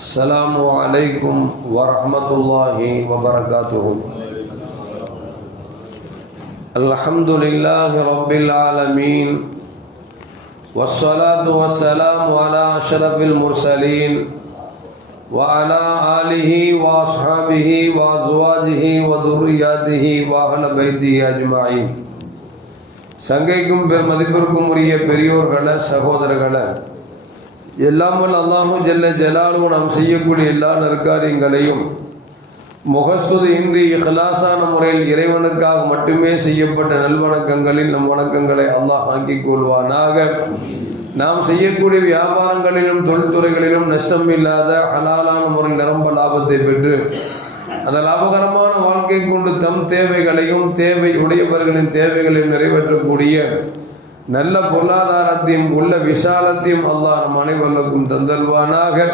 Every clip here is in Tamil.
السلام عليكم ورحمة الله وبركاته الحمد لله رب العالمين والصلاة والسلام على أشرف المرسلين وعلى آله وأصحابه وأزواجه وذرياته وأهل بيته أجمعين சங்கைக்கும் பெரு மதிப்பிற்கும் உரிய பெரியோர்கள சகோதரர்கள எல்லாமல் அல்லாஹு ஜெல்ல ஜலாலு நாம் செய்யக்கூடிய எல்லா நற்காரியங்களையும் முகஸ்துது இன்றி இஹ்லாசான முறையில் இறைவனுக்காக மட்டுமே செய்யப்பட்ட நல்வணக்கங்களில் நம் வணக்கங்களை அல்லாஹ் ஆக்கிக் கொள்வானாக. நாம் செய்யக்கூடிய வியாபாரங்களிலும் தொழில்துறைகளிலும் நஷ்டம் இல்லாத ஹலாலான முறையில் நிரம்ப லாபத்தை பெற்று அந்த லாபகரமான வாழ்க்கை கொண்டு தம் தேவைகளையும் தேவை உடையவர்களின் தேவைகளையும் நிறைவேற்றக்கூடிய நல்ல பொருளாதாரத்தையும் உள்ள விசாலத்தையும் அல்லாஹ் நம் அனைவருக்கும் தந்தல்வானாக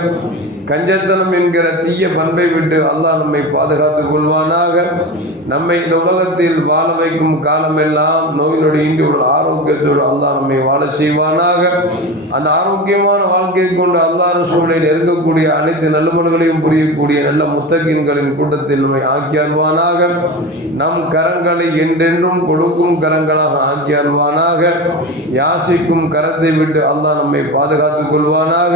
கஞ்சத்தனம் என்கிற தீய பண்பை விட்டு அல்லாஹ் நம்மை பாதுகாத்துக் கொள்வானாக. நம்மை இந்த உலகத்தில் வாழ வைக்கும் காலமெல்லாம் நோய் இன்றி உள்ள ஆரோக்கியத்தோடு அல்லாஹ் நம்மை வாழ செய்வானாக. அந்த ஆரோக்கியமான வாழ்க்கையை கொண்டு அல்லாஹ் சூழலில் இருக்கக்கூடிய அனைத்து நல்லமுறைகளையும் புரியக்கூடிய நல்ல முத்தகின்களின் கூட்டத்தில் நம்மை ஆக்கி அல்வானாக நம் கரங்களை என்றென்றும் கொடுக்கும் கரங்களாக ஆக்கி அல்வானாக யாசிக்கும் கரத்தை விட்டு அல்லாஹ் நம்மை பாதுகாத்துக் கொள்வானாக.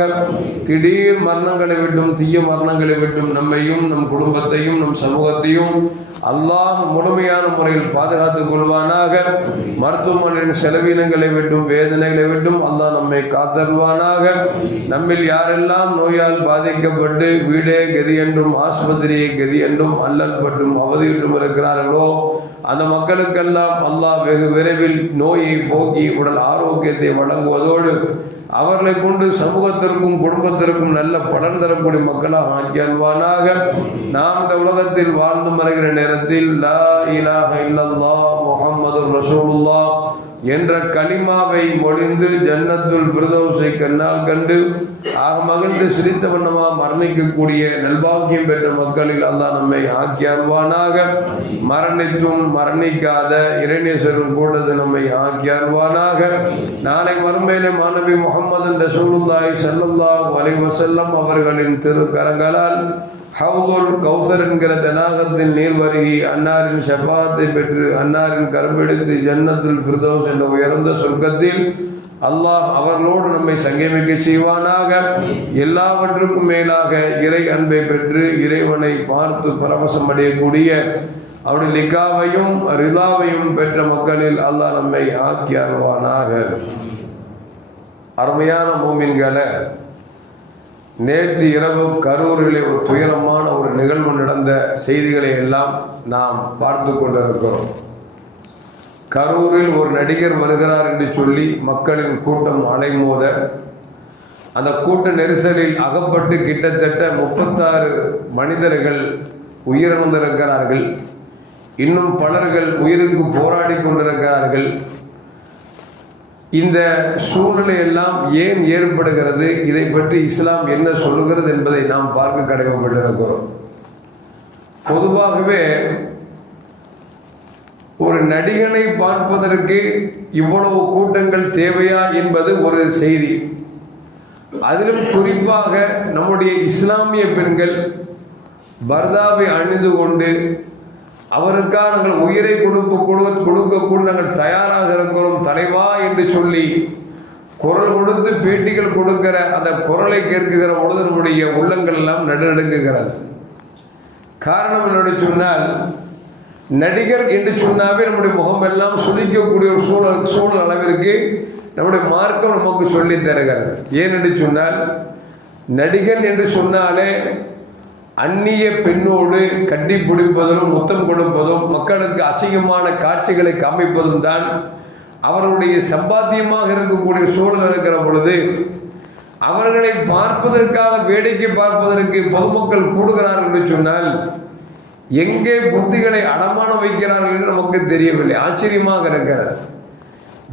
திடீர் மரணங்களை விட்டும் தீய மரணங்களை விட்டும் நம்மையும் நம் குடும்பத்தையும் நம் சமூகத்தையும் அல்லாஹ் முழுமையான முறையில் பாதுகாத்துக் கொள்வானாக. மருத்துவமனையின் செலவினங்களை விட்டும் வேதனைகளை விட்டும் அல்லாஹ் நம்மை காத்தல்வானாக நம்மில் யாரெல்லாம் நோயால் பாதிக்கப்பட்டு வீடே கதி என்றும் ஆஸ்பத்திரியை கதி என்றும் அல்லல் பட்டும் அவதியுற்றும் இருக்கிறார்களோ அந்த மக்களுக்கெல்லாம் அல்லாஹ் வெகு விரைவில் நோயை போக்கி உடல் ஆரோக்கியத்தை வழங்குவதோடு அவர்களை கொண்டு சமூகத்திற்கும் குடும்பத்திற்கும் நல்ல பலன் தரக்கூடிய மக்களாக ஆக்கியல்வானாக நாம் இந்த உலகத்தில் வாழ்ந்து மறைகிற நேரத்தில் லா இலாஹ இல்லல்லாஹ் முஹம்மது ரசூலுல்லாஹ் என்ற கனிமாவை மொழிந்து ஜன்னத்துல் பிரதோசை கண்ணால் கண்டு ஆக மகிழ்ந்து சிரித்த வண்ணமா மரணிக்கக்கூடிய நல்பாக்கியம் பெற்ற மக்களில் அல்லா நம்மை ஆக்கி அருவானாக மரணித்தும் மரணிக்காத இறைநேசரும் கூடது நம்மை ஆக்கி அருவானாக நாளை மறுமையிலே மாணவி முகமது ரசூலுல்லாய் சல்லுல்லாஹ் அலைவசல்லம் அவர்களின் திருக்கரங்களால் ஹவுதுல் கௌசர் என்கிற தனாகத்தின் நீர் வருகி அன்னாரின் ஷபாத்தை பெற்று அன்னாரின் கரும்பெடுத்து ஜன்னத்துல் ஃபிர்தோஸ் என்ற உயர்ந்த சொர்க்கத்தில் அல்லாஹ் அவர்களோடு நம்மை சங்கமிக்க செய்வானாக. எல்லாவற்றுக்கும் மேலாக இறை அன்பை பெற்று இறைவனை பார்த்து பரவசம் அடையக்கூடிய அவருடைய லிக்காவையும் ரிதாவையும் பெற்ற மக்களில் அல்லாஹ் நம்மை ஆக்கி அருவானாக அருமையான மூமின்களை நேற்று இரவு கரூரிலே ஒரு துயரமான ஒரு நிகழ்வு நடந்த செய்திகளை எல்லாம் நாம் பார்த்து கொண்டிருக்கிறோம். கரூரில் ஒரு நடிகர் வருகிறார் என்று சொல்லி மக்களின் கூட்டம் அலைமோத. அந்த கூட்ட நெரிசலில் அகப்பட்டு கிட்டத்தட்ட முப்பத்தாறு மனிதர்கள் உயிரிழந்திருக்கிறார்கள். இன்னும் பலர்கள் உயிருக்கு போராடி கொண்டிருக்கிறார்கள். இந்த சூழ்நிலை எல்லாம் ஏன் ஏற்படுகிறது? இதை பற்றி இஸ்லாம் என்ன சொல்லுகிறது என்பதை நாம் பார்க்க கடமைப்பட்டிருக்கிறோம் பொதுவாகவே ஒரு நடிகனை பார்ப்பதற்கு இவ்வளவு கூட்டங்கள் தேவையா என்பது ஒரு செய்தி. அதிலும் குறிப்பாக நம்முடைய இஸ்லாமிய பெண்கள் பர்தாவை அணிந்து கொண்டு அவருக்காக நாங்கள் உயிரை கொடுக்க கூட நாங்கள் தயாராக இருக்கிறோம். தலைவா என்று சொல்லி குரல் கொடுத்து பேட்டிகள் கொடுக்கிற அந்த குரலை கேட்குகிற பொழுது நம்முடைய உள்ளங்கள் எல்லாம் நடுநடுங்குகிறது. காரணம் என்னுடைய சொன்னால் நடிகர் என்று சொன்னாவே நம்முடைய முகம் எல்லாம் சுழிக்கக்கூடிய ஒரு சூழல் சூழல் அளவிற்கு நம்முடைய மார்க்கம் நமக்கு சொல்லி தருகிறது. ஏன் என்று சொன்னால் நடிகன் என்று சொன்னாலே அந்நிய பெண்ணோடு கட்டி பிடிப்பதும் முத்தம் கொடுப்பதும் மக்களுக்கு அசிங்கமான காட்சிகளை காமிப்பதும் தான் அவர்களுடைய சம்பாத்தியமாக இருக்கக்கூடிய சூழல் இருக்கிற பொழுது அவர்களை பார்ப்பதற்காக வேடிக்கை பார்ப்பதற்கு பொதுமக்கள் கூடுகிறார்கள் என்று சொன்னால் எங்கே புத்திகளை அடமானம் வைக்கிறார்கள் என்று நமக்கு தெரியவில்லை. ஆச்சரியமாக இருக்கிறது.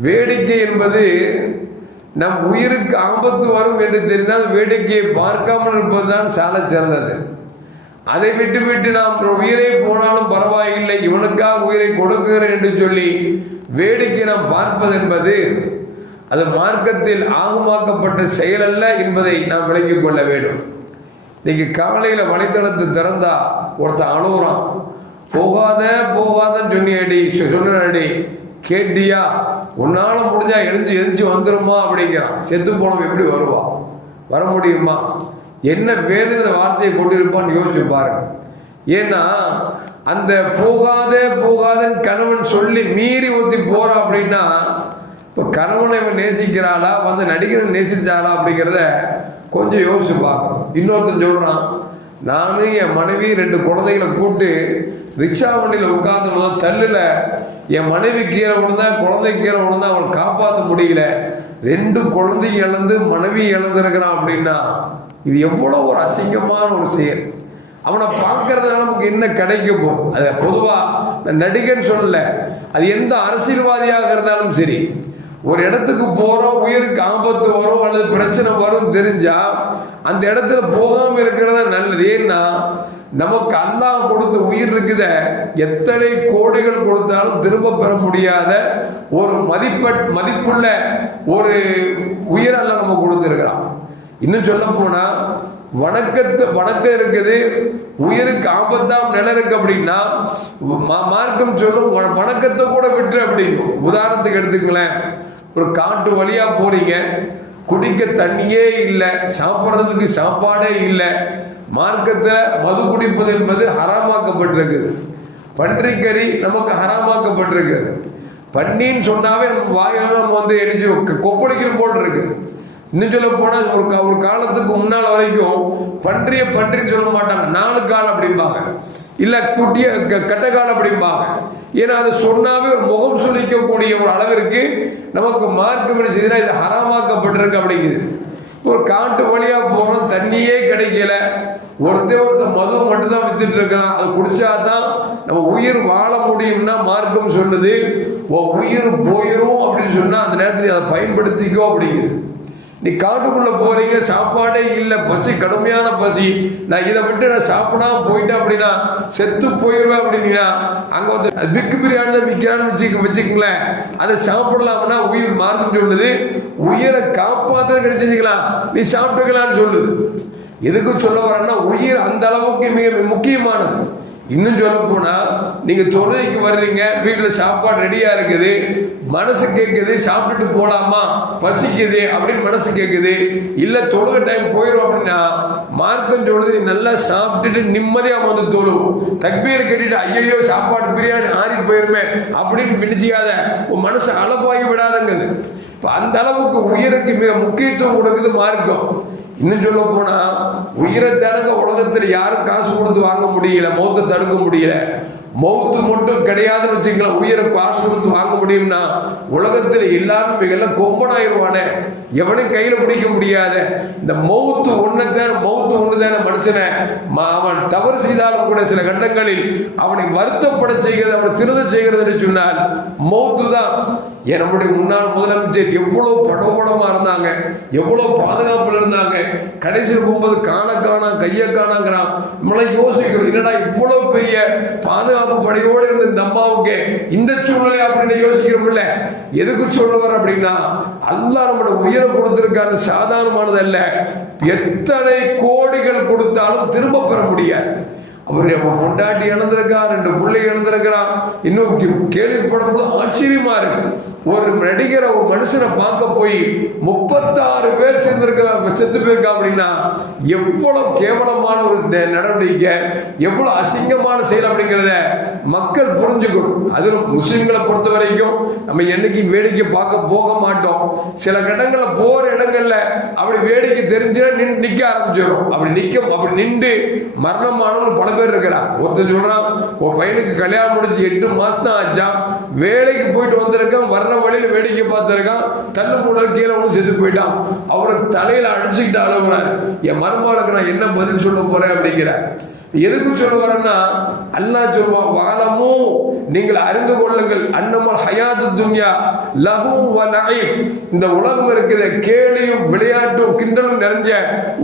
வேடிக்கை என்பது நம் உயிருக்கு ஆபத்து வரும் என்று தெரிந்தால் வேடிக்கையை பார்க்காமல் இருப்பதுதான் சால சிறந்தது. அதை விட்டு விட்டு நாம் உயிரை போனாலும் பரவாயில்லை இவனுக்காக உயிரை கொடுக்கிறேன் என்று சொல்லி வேடிக்கை நாம் பார்ப்பது என்பது அது மார்க்கத்தில் ஆகுமாக்கப்பட்ட செயல் அல்ல என்பதை நாம் விளங்கிக் கொள்ள வேண்டும். இன்னைக்கு காலையில வலைத்தளத்தை திறந்தா ஒருத்தன் அழுகுறான் போகாத போகாதன்னு சொன்னியடி சொன்னடி கேட்டியா? உன்னால முடிஞ்சா எழுந்து எழுந்து வந்துருமா அப்படிங்கிறான். செத்து போனவன் எப்படி வருவா வர முடியுமா? என்ன வேதனை இந்த வார்த்தையை கொண்டிருப்பான்னு யோசிச்சு பாருங்க. ஏன்னா அந்த போகாதே போகாதன்னு கணவன் சொல்லி மீறி ஊற்றி போறா அப்படின்னா இப்போ கணவனை இவன் நேசிக்கிறாளா வந்து நடிகரன் நேசிச்சாளா அப்படிங்கிறத கொஞ்சம் யோசிச்சு பார்க்கணும். இன்னொருத்தன் சொல்கிறான் நானும் என் மனைவி ரெண்டு குழந்தைகளை கூப்பிட்டு ரிக்ஷா வண்டியில் உட்கார்ந்து தள்ளில். என் மனைவி கீழே விழுந்தா குழந்தை கீழே விழுந்தா அவன் காப்பாற்ற முடியல. ரெண்டு குழந்தை இழந்து மனைவி இழந்திருக்கிறான் அப்படின்னா இது எவ்வளோ ஒரு அசிங்கமான ஒரு செயல். அவனை பார்க்கறதுனால நமக்கு என்ன கிடைக்கும் அது பொதுவாக நடிகன் சொல்லல. அது எந்த அரசியல்வாதியாக இருந்தாலும் சரி. ஒரு இடத்துக்கு போகிறோம் உயிருக்கு ஆபத்து வரும் அல்லது பிரச்சனை வரும் தெரிஞ்சா அந்த இடத்துல போகாமல் இருக்கிறது நல்லது. ஏன்னா நமக்கு அல்லாஹ் கொடுத்த உயிர் இருக்குத எத்தனை கோடிகள் கொடுத்தாலும் திரும்ப பெற முடியாத ஒரு மதிப்ப மதிப்புள்ள ஒரு உயிர் அல்ல நம்ம கொடுத்துருக்கிறான். இன்னும் சொல்ல போனா வணக்கத்து வணக்கம் இருக்குது. உயிருக்கு ஆபத்தாம் நிலை இருக்கு அப்படின்னா மா- மார்க்கம் சொல்லும் வணக்கத்தை கூட விட்டு அப்படி. உதாரணத்துக்கு எடுத்துங்களேன் ஒரு காட்டு வழியா போறீங்க. குடிக்க தண்ணியே இல்லை. சாப்பிட்றதுக்கு சாப்பாடே இல்லை. மார்க்கத்தில் மது குடிப்பது என்பது ஹராமாக்கப்பட்டிருக்குது பன்றிக்கறி நமக்கு ஹராமாக்கப்பட்டிருக்குது பன்னின்னு சொன்னாவே நம்ம வாயில நம்ம வந்து எடிஞ்சு கொப்பளிக்கிற போல் இருக்குது இன்னும் சொல்ல போனால் ஒரு ஒரு காலத்துக்கு முன்னால் வரைக்கும் பன்றிய பன்றின்னு சொல்ல மாட்டாங்க. நாலு கால் அப்படிம்பாங்க இல்லை குட்டிய க- கட்டக்கால் அப்படிம்பாங்க ஏன்னா அது சொன்னாவே ஒரு முகம் சொல்லிக்கக்கூடிய ஒரு அளவிற்கு நமக்கு மார்க்கம் என்ன செய்யுதுன்னா இது ஹராமாக்கப்பட்டிருக்கு அப்படிங்குது. ஒரு காட்டு வழியாக போகிறோம் தண்ணியே கிடைக்கல. ஒருத்தே ஒருத்த மது மட்டும்தான் வித்துட்டு இருக்கான். அது குடிச்சாதான் நம்ம உயிர் வாழ முடியும்னா மார்க்கம் சொல்லுது. உயிர் போயிடும் அப்படின்னு சொன்னால் அந்த நேரத்தில் அதை பயன்படுத்திக்கோ அப்படிங்குது. நீ காட்டுக்குள்ள போறீங்க சாப்பாடே இல்லை பசி கடுமையான பசி. நான் இதை விட்டு நான் சாப்பிடாம போயிட்டேன் அப்படின்னா செத்து போயிடுவேன் அப்படின்னா அங்க வந்து பிக்கு பிரியாணி தான் விற்கிறான்னு வச்சுக்க வச்சுக்கங்களேன். அதை சாப்பிடலாம்னா உயிர் மார்க்கம் சொல்லுது. உயிரை காப்பாத்த கிடைச்சிருங்களா நீ சாப்பிட்டுக்கலாம்னு சொல்லுது. எதுக்கு சொல்ல வரேன்னா உயிர் அந்த அளவுக்கு மிக முக்கியமானது. இன்னும் சொல்ல போனா நீங்க தொழுகைக்கு வர்றீங்க வீட்டுல சாப்பாடு ரெடியா இருக்குது மனசு கேட்குது சாப்பிட்டுட்டு போலாமா பசிக்குது அப்படின்னு மனசு கேட்குது இல்ல தொழுக டைம் போயிடும் அப்படின்னா மார்க்கம் சொல்லுது நீ நல்லா சாப்பிட்டுட்டு நிம்மதியா வந்து தொழு. தக்பீர் கட்டிட்டு ஐயோ சாப்பாடு பிரியாணி ஆறி போயிருமே அப்படின்னு பிடிச்சிக்காத உன் மனசு அளப்பாகி விடாதங்குது. இப்ப அந்த அளவுக்கு உயிருக்கு மிக முக்கியத்துவம் கொடுக்குது மார்க்கம். இன்னும் சொல்ல போனா உயிரை தடுக்க உலகத்தில் யாரும் காசு கொடுத்து வாங்க முடியல மோத்த தடுக்க முடியல. மௌத்து மட்டும் கிடையாதுன்னு வச்சுக்கலாம் உயிரை காசு கொடுத்து வாங்க முடியும்னா உலகத்தில் எல்லாரும் மிகலாம் கொம்பனாயிருவானே. எவனும் கையில் பிடிக்க முடியாத. இந்த மௌத்து ஒண்ணுதான் மௌத்து ஒன்றுதான மனுஷனை அவன் தவறு செய்தாலும் கூட சில கண்டங்களில் அவனை வருத்தப்பட செய்கிறது அவனை திருத செய்கிறது என்று சொன்னால் மௌத்து தான். ஏன் நம்முடைய முன்னாள் முதலமைச்சர் எவ்வளோ படபடமாக இருந்தாங்க எவ்வளோ பாதுகாப்பில் இருந்தாங்க. கடைசியில் போகும்போது காண காணா கையை காணாங்கிறான். நம்மளை யோசிக்கிறோம் என்னடா இவ்வளோ பெரிய பாதுகாப்பு படையோடு இருந்த இந்த அம்மாவுக்கு இந்த சூழ்நிலை அப்படின்னு யோசிக்கிறோம்ல. எதுக்கு சொல்ல அப்படின்னா அல்லா நம்மளோட உயிரை கொடுத்திருக்காரு சாதாரணமானது அல்ல எத்தனை கோடிகள் கொடுத்தாலும் திரும்ப பெற முடியாது. அவர் நம்ம பொண்டாட்டி ரெண்டு பிள்ளை இழந்திருக்கிறான் இன்னும் கேள்விப்படும் போது ஆச்சரியமா இருக்கு. ஒரு நடிகரை ஒரு மனுஷனை பார்க்க போய் முப்பத்தாறு பேர் சேர்ந்திருக்க செத்து போயிருக்கா அப்படின்னா எவ்வளவு கேவலமான ஒரு ந- நடவடிக்கை எவ்வளவு அசிங்கமான செயல் அப்படிங்கிறத மக்கள் புரிஞ்சுக்கணும். அதிலும் முஸ்லிம்களை பொறுத்த வரைக்கும் நம்ம என்னைக்கு வேடிக்கை பார்க்க போக மாட்டோம். சில இடங்கள்ல போற இடங்கள்ல அப்படி வேடிக்கை தெரிஞ்சு நிக்க ஆரம்பிச்சிடும் அப்படி நிக்க அப்படி நின்று மரணமானவங்க பல பேர் இருக்கிறான். ஒருத்தன் சொல்றான் உன் பையனுக்கு கல்யாணம் முடிஞ்சு எட்டு மாசம் தான் ஆச்சா வேலைக்கு போயிட்டு வந்திருக்கான் வர்ற வழியில வேடிக்கை பார்த்திருக்கான். தள்ளு முள்ள கீழே ஒன்று செத்து போயிட்டான். அவருக்கு தலையில அடிச்சுக்கிட்டு அழுகுறாரு. என் மருமகளுக்கு நான் என்ன பதில் சொல்ல போறேன்? அப்படிங்கிற. எதுக்கு சொல்ல வரேன்னா அல்லாஹ் சொல்லுவான் வாழமும் நீங்கள் அறிந்து கொள்ளுங்கள். அன்னமல் ஹயாத்து துன்யா லஹும் வ இந்த உலகம் இருக்கிற கேலியும் விளையாட்டும் கிண்டலும் நிறைஞ்ச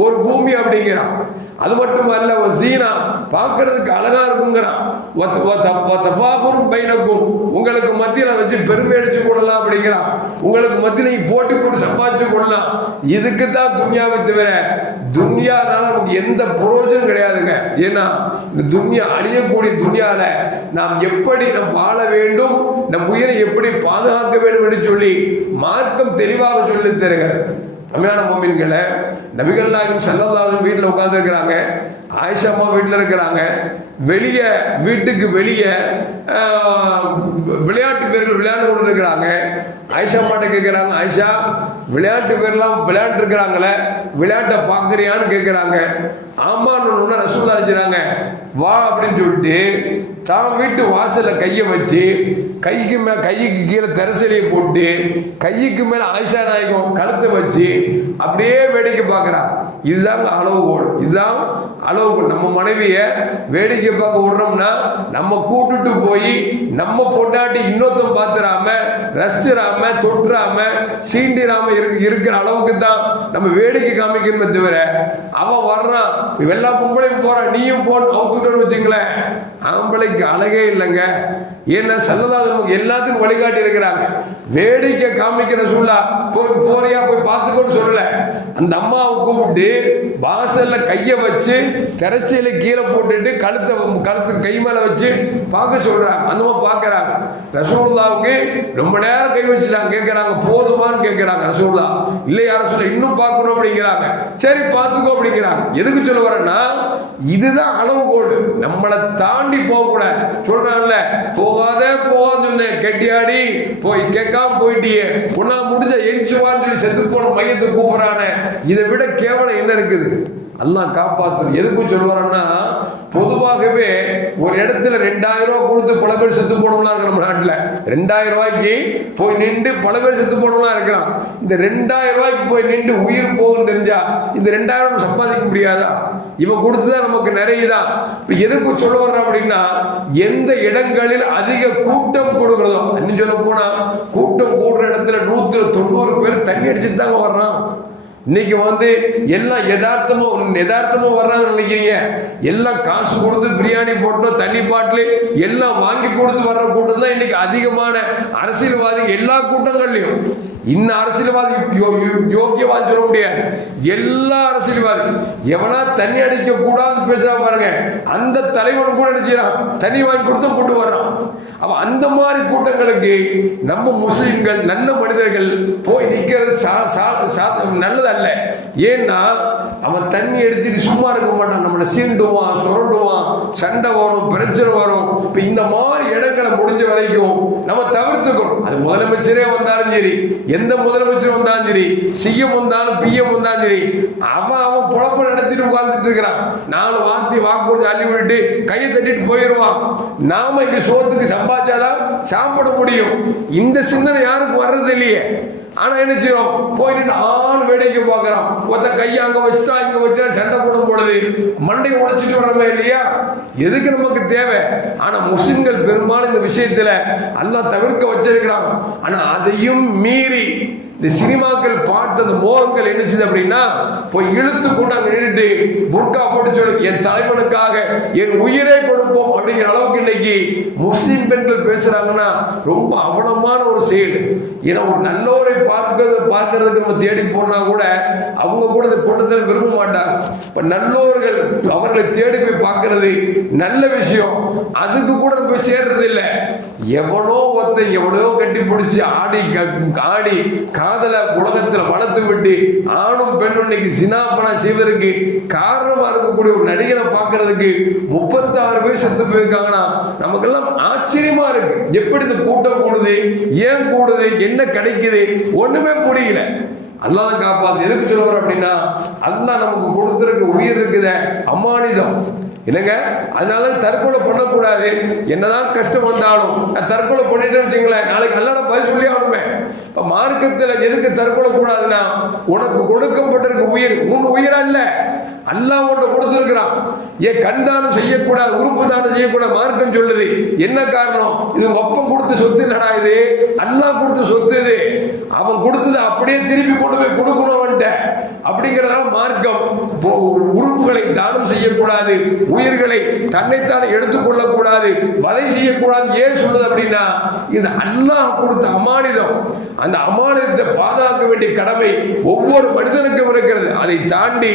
ஒரு பூமி அப்படிங்கிறான். அது மட்டும் அல்ல சீனா பார்க்கறதுக்கு அழகா இருக்குங்கிறான் பைனக்கும். உங்களுக்கு மத்தியில் வச்சு பெருமை அடிச்சு கொள்ளலாம் அப்படிங்கிறான் உங்களுக்கு மத்தியில் போட்டி போட்டு சம்பாதிச்சு கொள்ளலாம். இதுக்கு தான் துன்யாவை தவிர துன்யானால நமக்கு எந்த புரோஜனம் கிடையாதுங்க. ஏன்னா இந்த துன்யா அழியக்கூடிய துன்யால நாம் எப்படி நாம் வாழ வேண்டும் நம் உயிரை எப்படி பாதுகாக்க வேண்டும் என்று சொல்லி மார்க்கம் தெளிவாக சொல்லி தருகிறது. அம்மையான மோமின்களை நபிகள் நாயகம் சல்லல்லாஹு வீட்டில் உட்கார்ந்து இருக்கிறாங்க ஆயிஷா அம்மா வீட்டில் இருக்கிறாங்க. வெளியே வீட்டுக்கு வெளியே விளையாட்டு பேர்கள் விளையாண்டு கொண்டு இருக்கிறாங்க ஆயிஷா அம்மாட்ட கேட்குறாங்க ஆயிஷா விளையாட்டு பேர்லாம் விளையாண்டு இருக்கிறாங்களே விளையாட்டை பார்க்குறியான்னு கேட்குறாங்க ஆமான்னு ஒன்று ரசூல்லா அடிச்சுறாங்க வா அப்படின்னு சொல்லிட்டு தான் வீட்டு வாசலில் கையை வச்சு கைக்கு மேல கைக்கு கீழே தெரசலியை போட்டு கைக்கு மேல ஆயிஷா நாயகம் கழுத்தை வச்சு அப்படியே வேடிக்கை பார்க்குறான். இதுதாங்க அளவுகோல் இதுதான் அளவுகோல் நம்ம மனைவியை வேடிக்கை பார்க்க விடுறோம்னா நம்ம கூட்டுட்டு போய் நம்ம பொண்டாட்டி இன்னொருத்தம் பார்த்துடாம ரசிச்சிடாம தொட்டுறாம சீண்டிடாம இருக்கு இருக்கிற அளவுக்கு தான் நம்ம வேடிக்கை காமிக்கணுமே தவிர அவன் வர்றான் எல்லா பொம்பளையும் போறான் நீயும் போன்னு அவுத்துட்டோன்னு வச்சுங்களேன். ஆம்பளைக்கு அழகே இல்லைங்க. ஏன்னா சல்லதாக எல்லாத்துக்கும் வழிகாட்டி இருக்கிறாங்க. வேடிக்கை காமிக்கிற சொல்லா போய் போறியா போய் பார்த்துக்கோன்னு சொல்லல. அந்த அம்மாவை கூப்பிட்டு வாசல்ல கைய வச்சு திரைச்சையில கீழே போட்டுட்டு கழுத்தை கழுத்து கை மேல வச்சு பார்க்க சொல்றாங்க. அந்த மாதிரி பார்க்கறாங்க. ரசூலுல்லாவுக்கு ரொம்ப நேரம் கை வச்சுட்டாங்க. கேட்கறாங்க போதுமான்னு கேட்கறாங்க ரசூலுல்லா. இல்லை யார சொல்ல இன்னும் பார்க்கணும் அப்படிங்கிறாங்க. சரி பார்த்துக்கோ அப்படிங்கிறாங்க. எதுக்கு சொல்ல வரேன்னா இதுதான் அளவுகோடு. நம்மளை தாண்டி போக கூடாது சொல்றாங்கல்ல போகாதே போகாதுன்னு சொன்னேன் கெட்டியாடி போய் கேட்காம போயிட்டியே. உன்னா முடிஞ்ச எரிச்சுவான்னு சொல்லி செத்து போன மையத்தை கூப்பிடுறானே. இதை விட கேவலம் என்ன இருக்குது? எல்லாம் காப்பாற்றும் எதுக்கும் சொல்லுவாரன்னா பொதுவாகவே ஒரு இடத்துல ரெண்டாயிரம் ரூபாய் கொடுத்து பல பேர் செத்து போனவங்களா இருக்கு நம்ம நாட்டில். ரெண்டாயிரம் ரூபாய்க்கு போய் நின்று பல பேர் செத்து போனவங்களா இருக்கிறான். இந்த ரெண்டாயிரம் ரூபாய்க்கு போய் நின்று உயிர் போகும் தெரிஞ்சா இந்த ரெண்டாயிரம் ரூபாய் சம்பாதிக்க முடியாதா? இவன் கொடுத்துதான் நமக்கு நிறைய தான் இப்போ எதுக்கு சொல்ல வர்றான் அப்படின்னா எந்த இடங்களில் அதிக கூட்டம் கூடுகிறதோ இன்னும் சொல்ல போனா கூட்டம் கூடுற இடத்துல நூத்துல தொண்ணூறு பேர் தண்ணி அடிச்சுட்டு தாங்க வர்றான். இன்னைக்கு வந்து எல்லாம் யதார்த்தமா யதார்த்தமா வர்றாங்க நினைக்கிறீங்க. எல்லாம் காசு கொடுத்து பிரியாணி போட்டோம் தண்ணி பாட்டில் எல்லாம் வாங்கி கொடுத்து வர்ற கூட்டம் தான் இன்னைக்கு அதிகமான அரசியல்வாதி எல்லா கூட்டங்கள்லையும். இன்ன அரசியல்வாதி யோக்கியவாதி சொல்ல முடியாது. எல்லா அரசியல்வாதி. எவனா தண்ணி அடிக்க கூடாதுன்னு பேசுறா பாருங்க. அந்த தலைவன் கூட நினைச்சான் தண்ணி வாங்கி கொடுத்து போட்டு வர்றான் அப்ப அந்த மாதிரி கூட்டங்களுக்கு நம்ம முஸ்லிம்கள் நல்ல மனிதர்கள் போய் நிக்கிறது சா- சா- நல்லதல்ல. ஏன்னா அவன் தண்ணி எடுத்துட்டு சும்மா இருக்க மாட்டான். நம்மளை சீண்டுவான் சுரண்டுவான் சண்டை வரும் பிரச்சனை வரும். இப்போ இந்த மாதிரி இடங்களை முடிஞ்ச வரைக்கும் நம்ம தவிர்த்துக்கணும். அது முதலமைச்சரே வந்தாலும் சரி எந்த முதலமைச்சர் வந்தாலும் சரி சிஎம் வந்தாலும் பிஎம் வந்தாலும் சரி அவன் அவன் பொழப்ப நடத்திட்டு உட்கார்ந்துட்டு இருக்கிறான். நாலு வார்த்தை வாக்கு அள்ளி விட்டுட்டு கையை தட்டிட்டு போயிடுவான். நாம இங்க சோத்துக்கு சம்பாதிச்சாதான் சாப்பிட முடியும். இந்த சிந்தனை யாருக்கும் வர்றது இல்லையே ஆனா என்ன செய்யும்? போயிட்டு ஆண் வேடிக்கை பார்க்கறான். ஒத்த கையை அங்க வச்சுட்டா இங்க வச்சுட்டா சண்டை போடும் பொழுது மண்டை உடைச்சிட்டு வர்றோமே இல்லையா? எதுக்கு நமக்கு தேவை? ஆனா முஸ்லிம்கள் பெரும்பாலும் இந்த விஷயத்துல அல்லாஹ் தவிர்க்க வச்சிருக்கிறான். ஆனா அதையும் மீறி இந்த சினிமாக்கள் பார்த்த அந்த மோகங்கள் என்ன செய்யுது அப்படின்னா போய் இழுத்து கொண்டு அங்கே நின்றுட்டு புர்கா போட்டு சொல்லு என் தலைவனுக்காக என் உயிரை கொடுப்போம் அப்படிங்கிற அளவுக்கு இன்னைக்கு முஸ்லீம் பெண்கள் பேசுறாங்கன்னா ரொம்ப அவலமான ஒரு செயல். ஏன்னா ஒரு நல்லோரை பார்க்கிறது பார்க்கறதுக்கு நம்ம தேடி போனா கூட அவங்க கூட இந்த கூட்டத்தில் விரும்ப மாட்டாங்க. இப்ப நல்லோர்கள் அவர்களை தேடி போய் பார்க்கறது நல்ல விஷயம். அதுக்கு கூட போய் சேர்றது இல்லை எவனோ ஒருத்தன் எவ்வளோ கட்டி பிடிச்சி ஆடி க- ஆடி காதல உலகத்துல வளர்த்து விட்டு ஆணும் பெண்ணும் இன்னைக்கு சினாபனா செய்வதற்கு காரணமா இருக்கக்கூடிய ஒரு நடிகரை பார்க்கறதுக்கு முப்பத்தாறு பேர் செத்து போயிருக்காங்கன்னா நமக்கெல்லாம் ஆச்சரியமா இருக்கு. எப்படி இந்த கூட்டம் கூடுது? ஏன் கூடுது? என்ன கிடைக்குது? ஒண்ணுமே புரியல. அல்லாத காப்பாத்து. எதுக்கு சொல்லுவார் அப்படின்னா அல்லா நமக்கு கொடுத்துருக்க உயிர் இருக்குதே அமானிதம். என்னங்க? அதனால தற்கொலை பண்ணக்கூடாது. என்னதான் கஷ்டம் வந்தாலும் நான் தற்கொலை பண்ணிட்டேன்னு வச்சுங்களேன் நாளைக்கு நல்லா பதில் சொல்லி ஆகணுமே. இப்போ மார்க்கத்தில் எதுக்கு தற்கொலை கூடாதுன்னா உனக்கு கொடுக்கப்பட்டிருக்க உயிர் உன் உயிர் அல்ல அல்லாஹ் உன்கிட்ட கொடுத்துருக்கிறான். ஏன் கண் தானம் செய்யக்கூடாது உறுப்பு தானம் செய்யக்கூடாது மார்க்கம் சொல்லுது. என்ன காரணம்? இது ஒப்பம் கொடுத்த சொத்து இல்லடா இது? அல்லாஹ் கொடுத்த சொத்து இது. அவன் கொடுத்தது அப்படியே திருப்பி கொண்டு போய் கொடுக்கணும் அவன்கிட்ட. அப்படிங்கிறதால மார்க்கம். உறுப்புகளை தானம் செய்யக்கூடாது உயிர்களை தன்னைத்தானே எடுத்துக்கொள்ளக்கூடாது வதை செய்யக்கூடாது. ஏன் சொல்லுது அப்படின்னா இது அல்லாஹ் கொடுத்த அமானிதம். அந்த அமானிதத்தை பாதுகாக்க வேண்டிய கடமை ஒவ்வொரு மனிதனுக்கும் இருக்கிறது. அதை தாண்டி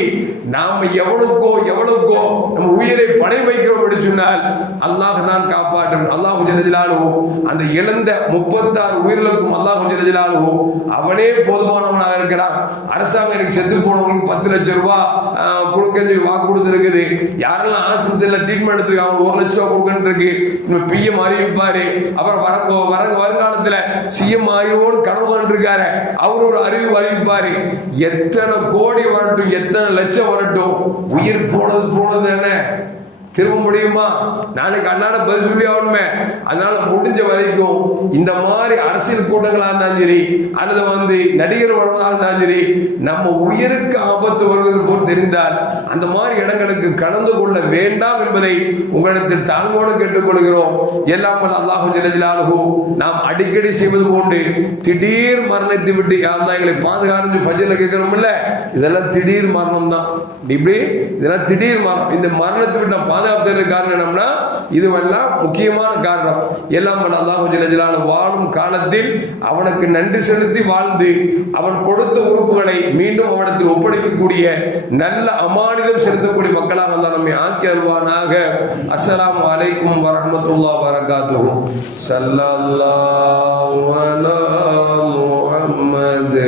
நாம எவ்வளவுக்கோ எவ்வளவுக்கோ நம்ம உயிரை பணை வைக்கிறோம் என்று சொன்னால் அல்லாஹ் தான் காப்பாற்றும். அல்லாஹ் ஜெனஜிலாலுவோ அந்த இழந்த முப்பத்தாறு உயிர்களுக்கும் அல்லாஹ் ஜெனஜிலாலுவோ அவனே போதுமானவனாக இருக்கிறான். அரசாங்கம் எனக்கு செத்து போனவங்களுக்கு பத்து லட்சம் ரூபாய் ஆஹ், கொடுக்க வாக்கு கொடுத்துருக்குது. யாரெல்லாம் ஆஸ்பத்திரியில் ட்ரீட்மெண்ட் எடுத்துருக்கு அவங்க ஒரு லட்சம் ரூபா கொடுக்கணும் இருக்கு. நம்ம பிஎம் அறிவிப்பாரு அப்புறம் வர வர வருங்காலத்துல சிஎம் ஆயிடுவோன்னு கனவு இருக்காரு. அவர் ஒரு அறிவு அறிவிப்பாரு எத்தனை கோடி வரட்டும் எத்தனை லட்சம் வரட்டும். உயிர் போனது போனது தானே. திரும்ப முடியுமா? நாளைக்கு அண்ணாட பதில் சொல்லி ஆகணுமே. அதனால முடிஞ்ச வரைக்கும் இந்த மாதிரி அரசியல் கூட்டங்களா இருந்தாலும் சரி அல்லது வந்து நடிகர் வருவதா இருந்தாலும் சரி நம்ம உயிருக்கு ஆபத்து வருவது போல் தெரிந்தால் அந்த மாதிரி இடங்களுக்கு கலந்து கொள்ள வேண்டாம் என்பதை உங்களிடத்தில் தாழ்வோடு கேட்டுக்கொள்கிறோம். எல்லாம் வல்ல அல்லாஹு ஜலஜலாலுஹு நாம் அடிக்கடி செய்வது போன்று திடீர் மரணத்தை விட்டு யாருந்தா எங்களை பாதுகாத்து ஃபஜ்ல கேட்கிறோம்ல? இதெல்லாம் திடீர் மரணம் தான் இப்படி இதெல்லாம் திடீர் மரணம். இந்த மரணத்தை விட்டு பாதுகாப்பு காரணம் என்னம்னா இதுவெல்லாம் முக்கியமான காரணம். எல்லாம் அல்லாஹு ஜலஜலாலு வாழும் காலத்தில் அவனுக்கு நன்றி செலுத்தி வாழ்ந்து அவன் கொடுத்த உறுப்புகளை மீண்டும் அவனத்தில் ஒப்படைக்கக்கூடிய நல்ல அமானிதம் செலுத்தக்கூடிய மக்களாக வந்தால் நம்மை ஆக்கி அருவானாக அஸ்லாம் வலைக்கும் வரமத்துல்லா வரகாத்து ஸல்லல்லாஹு அலா முஹம்மது.